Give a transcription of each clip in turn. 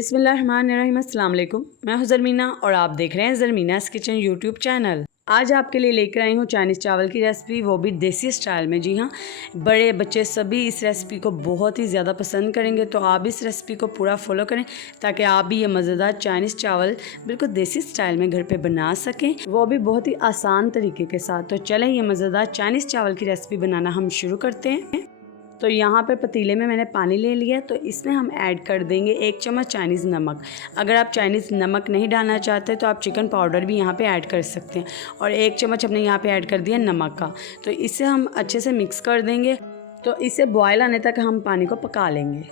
बिस्मिल्लाहिर्रहमानिर्रहीम, अस्सलाम वालेकुम। मैं हूं ज़रमीना और आप देख रहे हैं ज़रमीना's किचन यूट्यूब चैनल। आज आपके लिए लेकर आई हूं चाइनीज़ चावल की रेसिपी, वो भी देसी स्टाइल में। जी हाँ, बड़े बच्चे सभी इस रेसिपी को बहुत ही ज़्यादा पसंद करेंगे, तो आप इस रेसिपी को पूरा फॉलो करें ताकि आप भी ये मज़ेदार चाइनीज़ चावल बिल्कुल देसी स्टाइल में घर पे बना सकें, वो भी बहुत ही आसान तरीके के साथ। तो चलें ये मज़ेदार चाइनीज़ चावल की रेसिपी बनाना हम शुरू करते हैं। तो यहाँ पे पतीले में मैंने पानी ले लिया, तो इसमें हम ऐड कर देंगे 1 चम्मच चाइनीज़ नमक। अगर आप चाइनीज़ नमक नहीं डालना चाहते तो आप चिकन पाउडर भी यहाँ पे ऐड कर सकते हैं। और 1 चम्मच हमने यहाँ पे ऐड कर दिया नमक का। तो इसे हम अच्छे से मिक्स कर देंगे। तो इसे बॉयल आने तक हम पानी को पका लेंगे।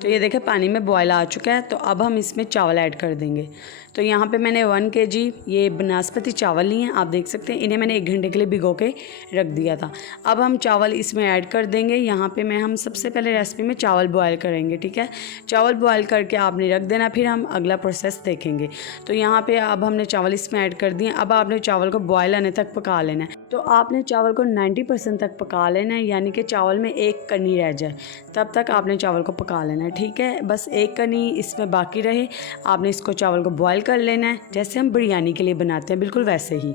तो ये देखें पानी में बॉयल आ चुका है। तो अब हम इसमें चावल ऐड कर देंगे। तो यहाँ पे मैंने 1 kg ये बासमती चावल लिए हैं, आप देख सकते हैं। इन्हें मैंने 1 घंटे के लिए भिगो के रख दिया था। अब हम चावल इसमें ऐड कर देंगे। यहाँ पे हम सबसे पहले रेसिपी में चावल बॉयल करेंगे, ठीक है। चावल बॉयल करके आपने रख देना, फिर हम अगला प्रोसेस देखेंगे। तो यहाँ पर अब हमने चावल इसमें ऐड कर दिए। अब आपने चावल को बॉयल आने तक पका लेना है। तो आपने चावल को 90% तक पका लेना है, यानी कि चावल में एक कनी रह जाए तब तक आपने चावल को पका लेना है, ठीक है। बस एक कनी इसमें बाकी रहे, आपने इसको चावल को बॉयल कर लेना है, जैसे हम बिरयानी के लिए बनाते हैं बिल्कुल वैसे ही।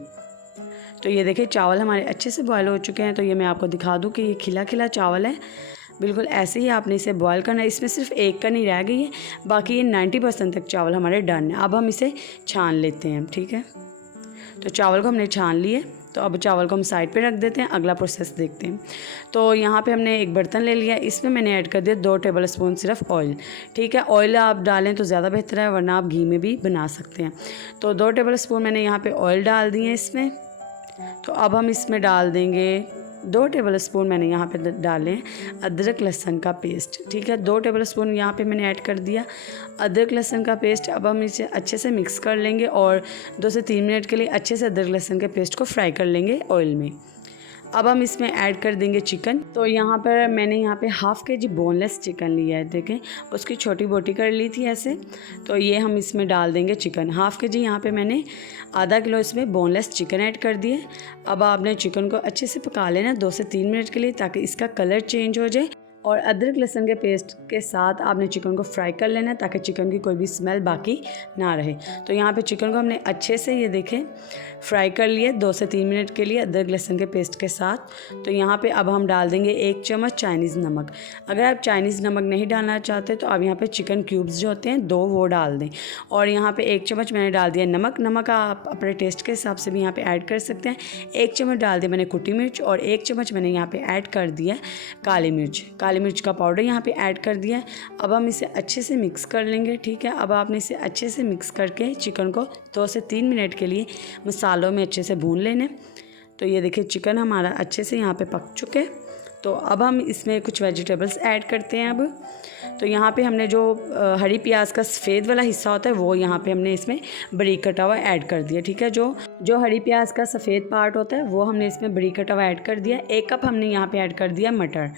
तो ये देखिए चावल हमारे अच्छे से बॉयल हो चुके हैं। तो ये मैं आपको दिखा दूं कि ये खिला खिला चावल है, बिल्कुल ऐसे ही आपने इसे बॉयल करना है। इसमें सिर्फ एक कनी रह गई है, बाकी ये 90% तक चावल हमारे डन है। अब हम इसे छान लेते हैं, ठीक है। तो चावल को हमने छान लिए, तो अब चावल को हम साइड पे रख देते हैं, अगला प्रोसेस देखते हैं। तो यहाँ पे हमने एक बर्तन ले लिया, इसमें मैंने ऐड कर दिया 2 टेबलस्पून सिर्फ ऑयल, ठीक है। ऑयल आप डालें तो ज़्यादा बेहतर है, वरना आप घी में भी बना सकते हैं। तो 2 टेबलस्पून मैंने यहाँ पे ऑयल डाल दिए इसमें। तो अब हम इसमें डाल देंगे 2 टेबलस्पून मैंने यहाँ पे डालें अदरक लहसुन का पेस्ट, ठीक है। 2 टेबलस्पून यहाँ पे मैंने ऐड कर दिया अदरक लहसुन का पेस्ट। अब हम इसे अच्छे से मिक्स कर लेंगे और 2 से 3 मिनट के लिए अच्छे से अदरक लहसुन के पेस्ट को फ्राई कर लेंगे ऑयल में। अब हम इसमें ऐड कर देंगे चिकन। तो यहाँ पर मैंने यहाँ पे 1/2 kg बोनलेस चिकन लिया है, देखें उसकी छोटी बोटी कर ली थी ऐसे। तो ये हम इसमें डाल देंगे चिकन 1/2 kg। यहाँ पे मैंने आधा किलो इसमें बोनलेस चिकन ऐड कर दिए। अब आपने चिकन को अच्छे से पका लेना 2 से 3 मिनट के लिए, ताकि इसका कलर चेंज हो जाए। और अदरक लहसुन के पेस्ट के साथ आपने चिकन को फ्राई कर लेना है, ताकि चिकन की कोई भी स्मेल बाकी ना रहे। तो यहाँ पे चिकन को हमने अच्छे से ये देखें फ्राई कर लिए 2 से 3 मिनट के लिए अदरक लहसुन के पेस्ट के साथ। तो यहाँ पे अब हम डाल देंगे 1 चम्मच चाइनीज़ नमक। अगर आप चाइनीज़ नमक नहीं डालना चाहते तो आप यहाँ पे चिकन क्यूब्स जो होते हैं 2 वो डाल दें। और यहाँ पे 1 चम्मच मैंने डाल दिया नमक। नमक आप अपने टेस्ट के हिसाब से भी यहाँ पे ऐड कर सकते हैं। 1 चम्मच डाल दिया मैंने कुटी मिर्च, और 1 चम्मच मैंने यहाँ पे ऐड कर दिया काली मिर्च का पाउडर यहाँ पे ऐड कर दिया। अब हम इसे अच्छे से मिक्स कर लेंगे, ठीक है। अब आपने इसे अच्छे से मिक्स करके चिकन को 2 से 3 मिनट के लिए मसालों में अच्छे से भून लेने। तो ये देखिए चिकन हमारा अच्छे से यहाँ पे पक चुके। तो अब हम इसमें कुछ वेजिटेबल्स ऐड करते हैं। अब तो यहाँ पे हमने जो हरी प्याज का सफ़ेद वाला हिस्सा होता है वो यहाँ पे हमने इसमें बारीक कटा हुआ ऐड कर दिया, ठीक है। जो हरी प्याज का सफ़ेद पार्ट होता है वो हमने इसमें बारीक कटा हुआ ऐड कर दिया। 1 कप हमने यहाँ पे ऐड कर दिया मटर।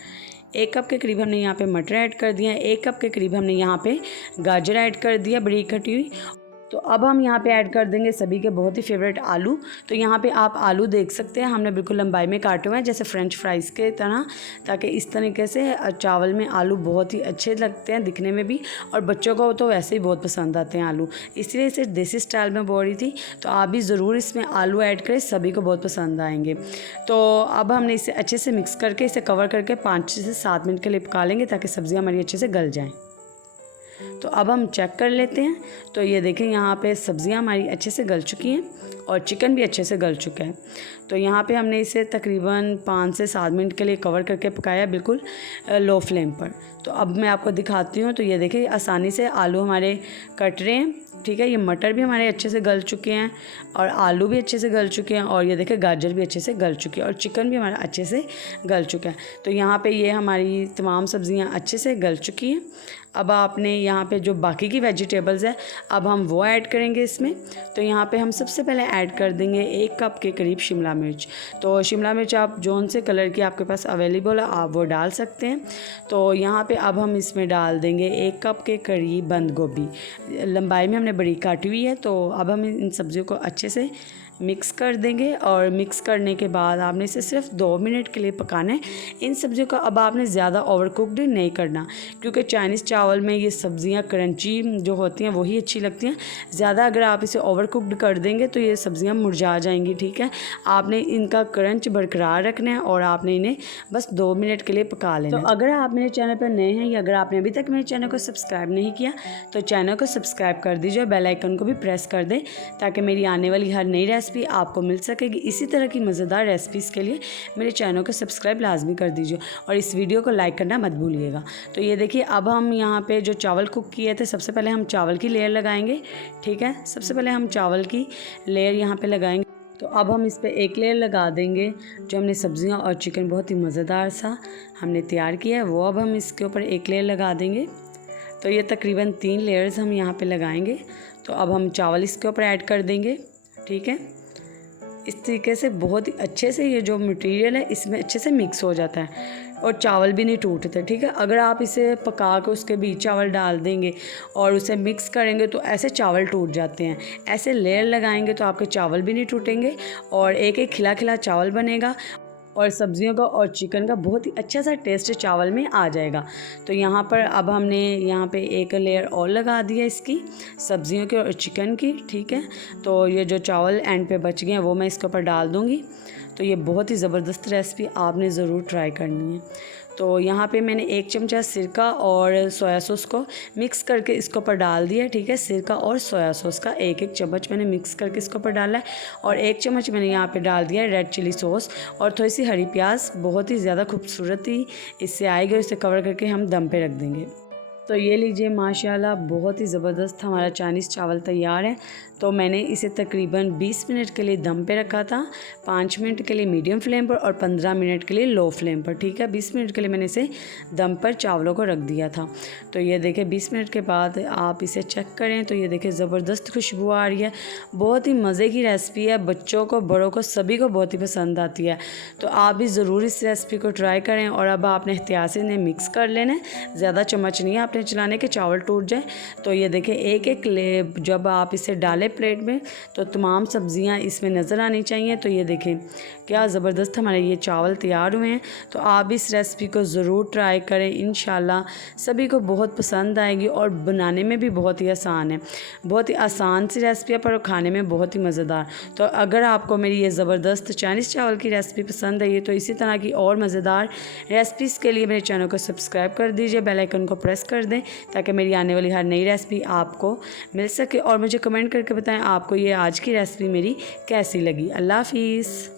1 कप के करीब हमने यहाँ पे मटर ऐड कर दिया। 1 कप के करीब हमने यहाँ पे गाजर ऐड कर दिया बारीक कटी हुई। तो अब हम यहाँ पे ऐड कर देंगे सभी के बहुत ही फेवरेट आलू। तो यहाँ पे आप आलू देख सकते हैं, हमने बिल्कुल लंबाई में काटे हुए हैं जैसे फ्रेंच फ्राइज़ के तरह, ताकि इस तरीके से चावल में आलू बहुत ही अच्छे लगते हैं दिखने में भी, और बच्चों को तो वैसे ही बहुत पसंद आते हैं आलू, इसलिए इसे देसी स्टाइल में बोल रही थी। तो आप भी ज़रूर इसमें आलू ऐड करें, सभी को बहुत पसंद आएंगे। तो अब हमने इसे अच्छे से मिक्स करके इसे कवर करके 5 से 7 मिनट के लिए पका लेंगे, ताकि सब्ज़ियाँ हमारी अच्छे से गल जाएँ। तो अब हम चेक कर लेते हैं। तो ये देखें यहाँ पे सब्ज़ियाँ हमारी अच्छे से गल चुकी हैं और चिकन भी अच्छे से गल चुका है। तो यहाँ पे हमने इसे तकरीबन 5 से 7 मिनट के लिए कवर करके पकाया बिल्कुल लो फ्लेम पर। तो अब मैं आपको दिखाती हूँ। तो ये देखिए आसानी से आलू हमारे कट रहे हैं, ठीक है। ये मटर भी हमारे अच्छे से गल चुके हैं और आलू भी अच्छे से गल चुके हैं, और ये देखिए गाजर भी अच्छे से गल चुकी है और चिकन भी हमारा अच्छे से गल चुका है। तो यहाँ पे ये हमारी तमाम सब्ज़ियाँ अच्छे से गल चुकी हैं। अब आपने यहाँ पे जो बाकी की वेजिटेबल्स है अब हम वो ऐड करेंगे इसमें। तो यहाँ पे हम सबसे पहले ऐड कर देंगे 1 कप के करीब शिमला मिर्च। तो शिमला मिर्च आप जौन से कलर की आपके पास अवेलेबल है आप वो डाल सकते हैं। तो यहाँ पे अब हम इसमें डाल देंगे 1 कप के करीब बंद गोभी, लंबाई में हमने बड़ी काटी हुई है। तो अब हम इन सब्जियों को अच्छे से मिक्स कर देंगे और मिक्स करने के बाद आपने इसे सिर्फ 2 मिनट के लिए पकाना है। इन सब्जियों का अब आपने ज़्यादा ओवर कुक्ड नहीं करना, क्योंकि चाइनीज़ चावल में ये सब्ज़ियाँ क्रंची जो होती हैं वही अच्छी लगती हैं। ज़्यादा अगर आप इसे ओवर कुक्ड कर देंगे तो ये सब्ज़ियाँ मुरझा जाएंगी, ठीक है। आपने इनका क्रंच बरकरार रखना है और आपने इन्हें बस 2 मिनट के लिए पका लेना है। तो अगर आप मेरे चैनल पर नए हैं या अगर आपने अभी तक मेरे चैनल को सब्सक्राइब नहीं किया तो चैनल को सब्सक्राइब कर दीजिए और बेल आइकन को भी प्रेस कर दें, ताकि मेरी आने वाली हर नई रेसिपी आपको मिल सकेगी। इसी तरह की मज़ेदार रेसिपीज़ के लिए मेरे चैनल को सब्सक्राइब लाजमी कर दीजिए और इस वीडियो को लाइक करना मत भूलिएगा। तो ये देखिए, अब हम यहाँ पे जो चावल कुक किए थे, सबसे पहले हम चावल की लेयर लगाएंगे, ठीक है। सबसे पहले हम चावल की लेयर यहाँ पे लगाएंगे। तो अब हम इस पर एक लेयर लगा देंगे। जो हमने सब्जियाँ और चिकन बहुत ही मज़ेदार सा हमने तैयार किया है, वो अब हम इसके ऊपर एक लेयर लगा देंगे। तो ये तकरीबन 3 लेयर्स हम यहाँ पे लगाएंगे। तो अब हम चावल इसके ऊपर ऐड कर देंगे, ठीक है। इस तरीके से बहुत ही अच्छे से ये जो मटेरियल है इसमें अच्छे से मिक्स हो जाता है और चावल भी नहीं टूटते, ठीक है। अगर आप इसे पका के उसके बीच चावल डाल देंगे और उसे मिक्स करेंगे तो ऐसे चावल टूट जाते हैं। ऐसे लेयर लगाएंगे तो आपके चावल भी नहीं टूटेंगे और एक एक खिला खिला चावल बनेगा और सब्जियों का और चिकन का बहुत ही अच्छा सा टेस्ट चावल में आ जाएगा। तो यहाँ पर अब हमने यहाँ पे एक लेयर और लगा दी है इसकी, सब्जियों की और चिकन की, ठीक है। तो ये जो चावल एंड पे बच गए हैं वो मैं इसके ऊपर डाल दूँगी। तो ये बहुत ही ज़बरदस्त रेसिपी आपने ज़रूर ट्राई करनी है। तो यहाँ पे मैंने 1 चमचा सिरका और सोया सॉस को मिक्स करके इसके ऊपर डाल दिया, ठीक है। सिरका और सोया सॉस का 1-1 चम्मच मैंने मिक्स करके इसके ऊपर डाला है और 1 चम्मच मैंने यहाँ पे डाल दिया है रेड चिली सॉस और थोड़ी सी हरी प्याज। बहुत ही ज़्यादा खूबसूरती इससे आएगी और इसे कवर करके हम दम पे रख देंगे। तो ये लीजिए, माशाल्लाह बहुत ही ज़बरदस्त हमारा चाइनीज़ चावल तैयार है। तो मैंने इसे तकरीबन 20 मिनट के लिए दम पे रखा था, 5 मिनट के लिए मीडियम फ्लेम पर और 15 मिनट के लिए लो फ्लेम पर, ठीक है। 20 मिनट के लिए मैंने इसे दम पर चावलों को रख दिया था। तो ये देखें 20 मिनट के बाद आप इसे चेक करें तो ये देखें ज़बरदस्त खुशबू आ रही है। बहुत ही मज़े की रेसिपी है, बच्चों को बड़ों को सभी को बहुत ही पसंद आती है। तो आप भी ज़रूर इस रेसिपी को ट्राई करें। और अब आपने एहतियात से इन्हें मिक्स कर लेना है, ज़्यादा चम्मच नहीं आपने चलाने के चावल टूट जाए। तो ये देखें एक एक जब आप इसे डालें प्लेट में तो तमाम सब्जियां इसमें नज़र आनी चाहिए। तो ये देखें क्या ज़बरदस्त हमारे ये चावल तैयार हुए हैं। तो आप इस रेसिपी को ज़रूर ट्राई करें, इंशाल्लाह सभी को बहुत पसंद आएगी और बनाने में भी बहुत ही आसान है। बहुत ही आसान सी रेसिपी है पर खाने में बहुत ही मज़ेदार। तो अगर आपको मेरी ये ज़बरदस्त चाइनीज़ चावल की रेसिपी पसंद आई है तो इसी तरह की और मज़ेदार रेसिपीज़ के लिए मेरे चैनल को सब्सक्राइब कर दीजिए, बेल आइकन को प्रेस कर दें ताकि मेरी आने वाली हर नई रेसिपी आपको मिल सके। और मुझे कमेंट करके बताएं आपको ये आज की रेसिपी मेरी कैसी लगी। अल्लाह हाफिज़।